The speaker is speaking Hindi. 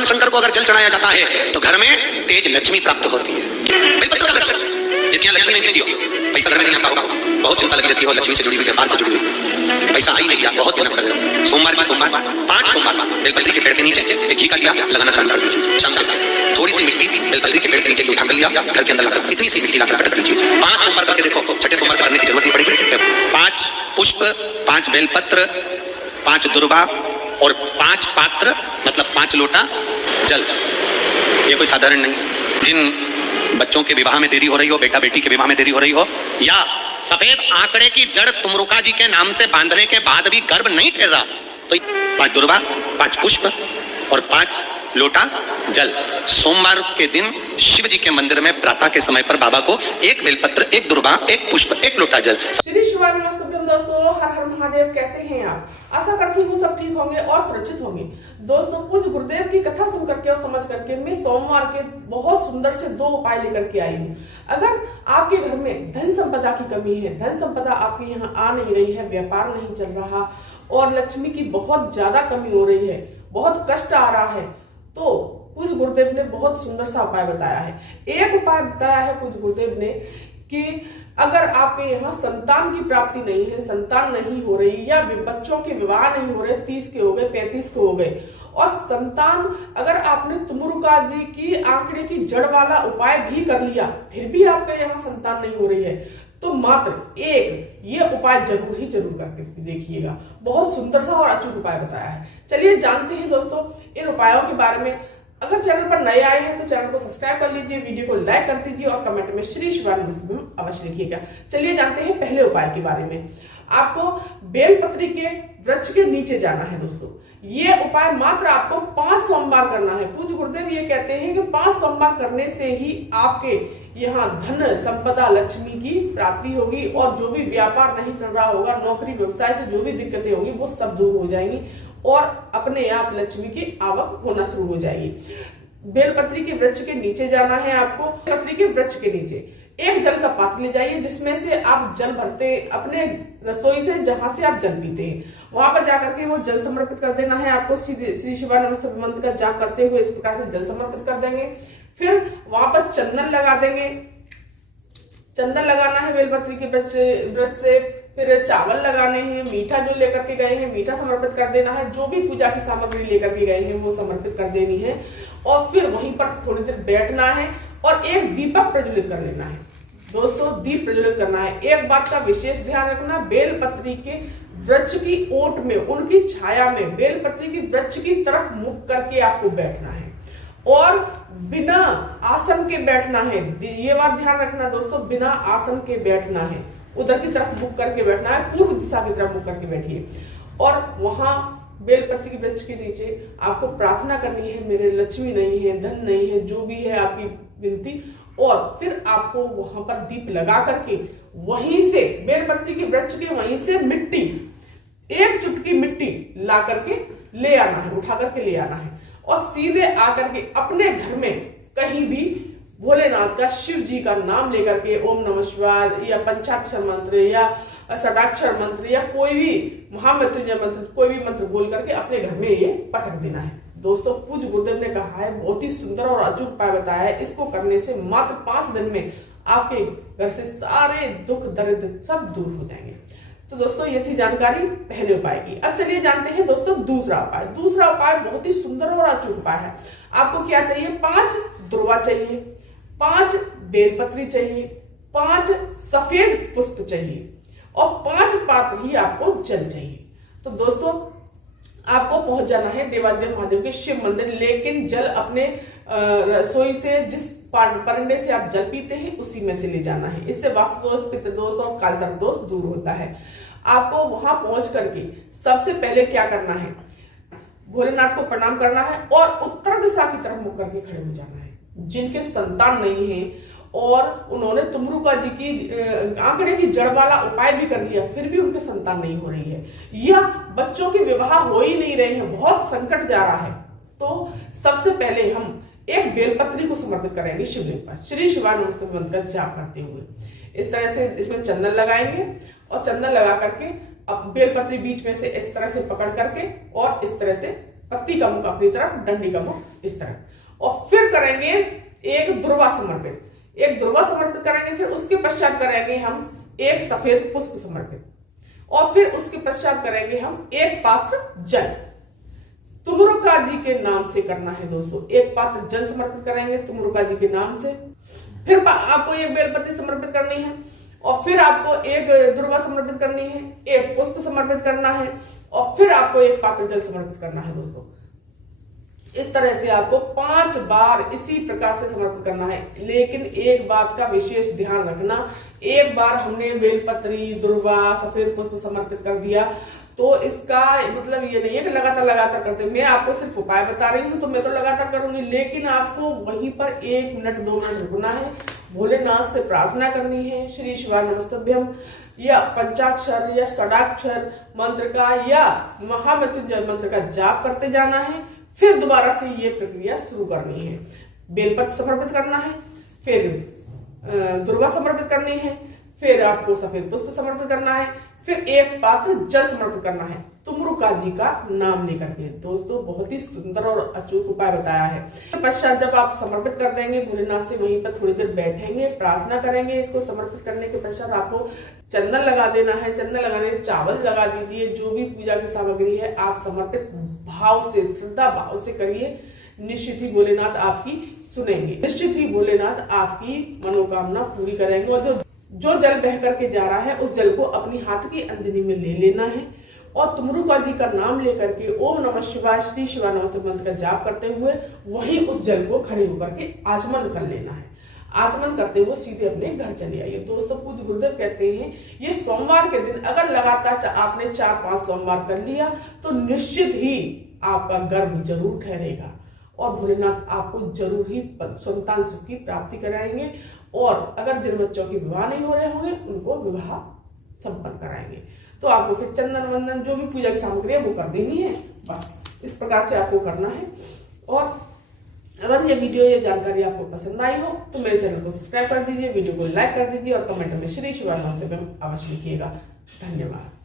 भगवान शंकर को अगर जल चढ़ाया जाता है तो घर में तेज लक्ष्मी प्राप्त होती है। जिसके यहाँ लक्ष्मी नहीं मिलती हो, पैसा घर में नहीं आता होगा, बहुत चिंता लगी रहती हो, लक्ष्मी से जुड़ी हुई, व्यापार से जुड़ी हुई, पैसा आई नहीं, बहुत मेहनत कर रहे हो। सोमवार 5 सोमवार बेलपत्री के पेड़ के नीचे एक घी का दिया लगाना चालू कर दीजिए। शाम के साथ थोड़ी सी मिट्टी बेलपत्री के पेड़ के नीचे उठा कर लिया, घर के अंदर लाकर इतनी सी मिट्टी लाकर पटक दीजिए। 5 सोमवार करके देखो, छठे सोमवार करने की जरूरत नहीं पड़ेगी। 5 पुष्प, 5 बेलपत्र, 5 दुर्वा और 5 पात्र मतलब 5 लोटा जल। ये कोई साधारण नहीं। जिन बच्चों के विवाह में देरी हो रही हो, बेटा बेटी के विवाह में देरी हो रही हो, या सफेद आंकड़े की जड़ तुमरुका जी के नाम से बांधने के बाद भी गर्भ नहीं ठहर रहा, तो 5 दुर्वा, 5 पुष्प और 5 लोटा जल सोमवार के दिन शिव जी के मंदिर में प्रातः के समय पर बाबा को 1 बेलपत्र, 1 दुर्वा, 1 पुष्प, 1 लोटा जल। श्री शिवाय नमस्तुभ्यम। दोस्तों हर हर महादेव। कैसे हैं आप? आशा करती हूँ सब ठीक होंगे और सुरक्षित होंगे। दोस्तों पूज्य गुरुदेव की कथा सुन करके और समझ करके मैं सोमवार के बहुत सुंदर से 2 उपाय लेकर के आई हूँ। अगर आपके घर में धन संपदा की कमी है, धन संपदा आपके यहाँ आ नहीं रही है, व्यापार नहीं चल रहा और लक्ष्मी की बहुत ज्यादा कमी हो रही है, बहुत कष्ट आ रहा है, तो पूज्य गुरुदेव ने बहुत सुंदर सा उपाय बताया है। एक उपाय बताया है पूज्य गुरुदेव ने कि अगर आपके यहाँ संतान की प्राप्ति नहीं है, संतान नहीं हो रही या बच्चों के विवाह नहीं हो रहे, 30 के हो गए, 35 के हो गए, और संतान अगर आपने तुमरुका जी की आंकड़े की जड़ वाला उपाय भी कर लिया फिर भी आपके यहाँ संतान नहीं हो रही है, तो मात्र एक ये उपाय जरूर करके देखिएगा। बहुत सुंदर सा और अचूक उपाय बताया है। चलिए जानते हैं दोस्तों इन उपायों के बारे में। अगर चैनल पर नए आए हैं तो चैनल को सब्सक्राइब कर लीजिए, वीडियो को लाइक कर दीजिए और कमेंट में श्री शिवाय नमस्तुभ्यम अवश्य लिखिएगा। चलिए जानते हैं पहले उपाय के बारे में। आपको बेलपत्री के वृक्ष के नीचे जाना है दोस्तों। ये उपाय मात्र आपको 5 सोमवार करना है। पूज्य गुरुदेव ये कहते हैं कि 5 सोमवार करने से ही आपके यहाँ धन संपदा लक्ष्मी की प्राप्ति होगी और जो भी व्यापार नहीं चल रहा होगा, नौकरी व्यवसाय से जो भी दिक्कतें होंगी वो सब दूर हो जाएंगी और अपने आप लक्ष्मी की आवक होना शुरू हो जाएगी। बेलपत्री के वृक्ष के नीचे जाना है आपको। बेलपत्री के वृक्ष के नीचे एक जल का पात्र ले जाइए जिसमें से आप जल भरते, अपने रसोई से जहां से आप जल पीते हैं वहां पर जाकर के वो जल समर्पित कर देना है आपको। श्री शिवाय नमस्तुभ्यम मंत्र का जाप करते हुए इस प्रकार से जल समर्पित कर देंगे। फिर वहां पर चंदन लगा देंगे। चंदन लगाना है बेलपत्री के वृक्ष से। फिर चावल लगाने हैं, मीठा जो लेकर के गए हैं मीठा समर्पित कर देना है, जो भी पूजा की सामग्री लेकर के गए हैं वो समर्पित कर देनी है और फिर वहीं पर थोड़ी देर बैठना है और एक दीपक प्रज्वलित कर लेना है। दोस्तों दीप प्रज्वलित करना है। एक बात का विशेष ध्यान रखना, बेलपत्री के वृक्ष की ओट में, उनकी छाया में बेलपत्री की वृक्ष की तरफ मुख करके आपको बैठना है और बिना आसन के बैठना है। ये बात ध्यान रखना दोस्तों, बिना आसन के बैठना है, उधर की तरफ मुख करके बैठना है, पूर्व दिशा की तरफ मुख करके बैठिए और वहां बेलपत्री के वृक्ष के नीचे आपको प्रार्थना करनी है, मेरे लक्ष्मी नहीं है, धन नहीं है, जो भी है आपकी विनती, और फिर आपको वहां पर दीप लगा करके वहीं से बेलपत्री के वृक्ष के वहीं से मिट्टी, एक चुटकी मिट्टी ला करके ले आना है, उठा करके ले आना है और सीधे आकर के अपने घर में कहीं भी भोलेनाथ का, शिव जी का नाम लेकर के ओम नमः शिवाय या पंचाक्षर मंत्र या षडाक्षर मंत्र या कोई भी महामृत्युंजय मंत्र, कोई भी मंत्र बोल करके अपने घर में ये पटक देना है। दोस्तों पूज्य गुरुदेव ने कहा है, बहुत ही सुंदर और अचूक उपाय बताया है। इसको करने से मात्र 5 दिन में आपके घर से सारे दुख दरिद्र सब दूर हो जाएंगे। तो दोस्तों ये थी जानकारी पहले उपाय की। अब चलिए जानते हैं दोस्तों दूसरा उपाय। दूसरा उपाय बहुत ही सुंदर और अचूक उपाय है। आपको क्या चाहिए? 5 दुर्वा चाहिए, 5 बेलपत्री चाहिए, 5 सफेद पुष्प चाहिए और 5 पात्र ही आपको जल चाहिए। तो दोस्तों आपको पहुंच जाना है देवादेव महादेव के शिव मंदिर, लेकिन जल अपने रसोई से जिस परंडे से आप जल पीते हैं उसी में से ले जाना है। इससे वास्तु दोष, पितृदोष और कालसर्प दोष दूर होता है। आपको वहां पहुंच करके सबसे पहले क्या करना है? भोलेनाथ को प्रणाम करना है और उत्तर दिशा की तरफ मुख करके खड़े हो जाना है। जिनके संतान नहीं है और उन्होंने तुमरुका जी की आंकड़े की जड़ वाला उपाय भी कर लिया फिर भी उनके संतान नहीं हो रही है या बच्चों के विवाह हो ही नहीं रहे हैं, बहुत संकट जा रहा है, तो सबसे पहले हम एक बेलपत्री को समर्पित करेंगे शिवलिंग पर, श्री शिवाय नमस्तुभ्यम मंत्र का जाप करते हुए। इस तरह से इसमें चंदन लगाएंगे और चंदन लगा करके अब बेलपत्री बीच में से इस तरह से पकड़ करके और इस तरह से पत्ती का मुख अपनी तरफ, डंडी का मुख इस तरफ। और फिर करेंगे एक दुर्वा समर्पित, एक दुर्वा समर्पित करेंगे। फिर उसके पश्चात करेंगे हम एक सफेद पुष्प समर्पित, और फिर उसके पश्चात करेंगे हम एक पात्र जल। तुमरुका जी के नाम से करना है दोस्तों, एक पात्र जल समर्पित करेंगे तुमरुका जी के नाम से। फिर आपको एक बेलपत्ती समर्पित करनी है, और फिर आपको एक दुर्वा समर्पित करनी है, एक पुष्प समर्पित करना है, और फिर आपको एक पात्र जल समर्पित करना है दोस्तों। इस तरह से आपको 5 बार इसी प्रकार से समर्पित करना है। लेकिन एक बात का विशेष ध्यान रखना, एक बार हमने बेलपत्री, दुर्वा, सफेद पुष्प समर्पित कर दिया तो इसका मतलब ये नहीं है कि लगातार करते। मैं आपको सिर्फ उपाय बता रही हूँ तो मैं तो लगातार करूंगी, लेकिन आपको वहीं पर 1 मिनट 2 मिनट रुकना है, भोलेनाथ से प्रार्थना करनी है, श्री शिवाय नमस्तुभ्यम या पंचाक्षर या षडाक्षर मंत्र का या महामृत्युंजय मंत्र का जाप करते जाना है। फिर दोबारा से ये प्रक्रिया शुरू करनी है। बेलपत्र समर्पित करना है, फिर दुर्वा समर्पित करनी है, फिर आपको सफेद पुष्प समर्पित करना है, फिर एक पात्र जल समर्पित करना है तुमरुका जी का नाम लेकर के। दोस्तों बहुत ही सुंदर और अचूक उपाय बताया है। पश्चात जब आप समर्पित कर देंगे भोलेनाथ से, वहीं पर थोड़ी देर बैठेंगे, प्रार्थना करेंगे। इसको समर्पित करने के पश्चात आपको चंदन लगा देना है। चंदन लगाने चावल लगा दीजिए, जो भी पूजा की सामग्री है आप समर्पित भाव से, श्रद्धा भाव से करिए। निश्चित ही भोलेनाथ आपकी सुनेंगे, निश्चित ही भोलेनाथ आपकी मनोकामना पूरी करेंगे। और जो जल बह करके जा रहा है उस जल को अपनी हाथ की अंजनी में ले लेना है, और तुमरुका जी का नाम लेकर के ओम नमः शिवाय श्री शिवाय नमस्तुभ्यम मंत्र का जाप करते हुए वही उस जल को खड़े होकर के आचमन कर लेना है। आचमन करते हुए सीधे अपने घर चले आइए। दोस्तों पूज्य गुरुदेव कहते हैं ये सोमवार के दिन अगर लगातार आपने 4-5 सोमवार कर लिया तो निश्चित ही आपका गर्भ जरूर ठहरेगा, और भोलेनाथ आपको जरूर ही संतान सुख की प्राप्ति कराएंगे। और अगर जिन बच्चों की विवाह नहीं हो रहे होंगे उनको विवाह संपन्न कराएंगे। तो आपको फिर चंदन वंदन जो भी पूजा की सामग्री है वो कर देनी है। बस इस प्रकार से आपको करना है। और अगर ये वीडियो, ये जानकारी आपको पसंद आई हो तो मेरे चैनल को सब्सक्राइब कर दीजिए, वीडियो को लाइक कर दीजिए, और कमेंट में श्री शिवाय नमस्तुभ्यम अवश्य लिखिएगा। धन्यवाद।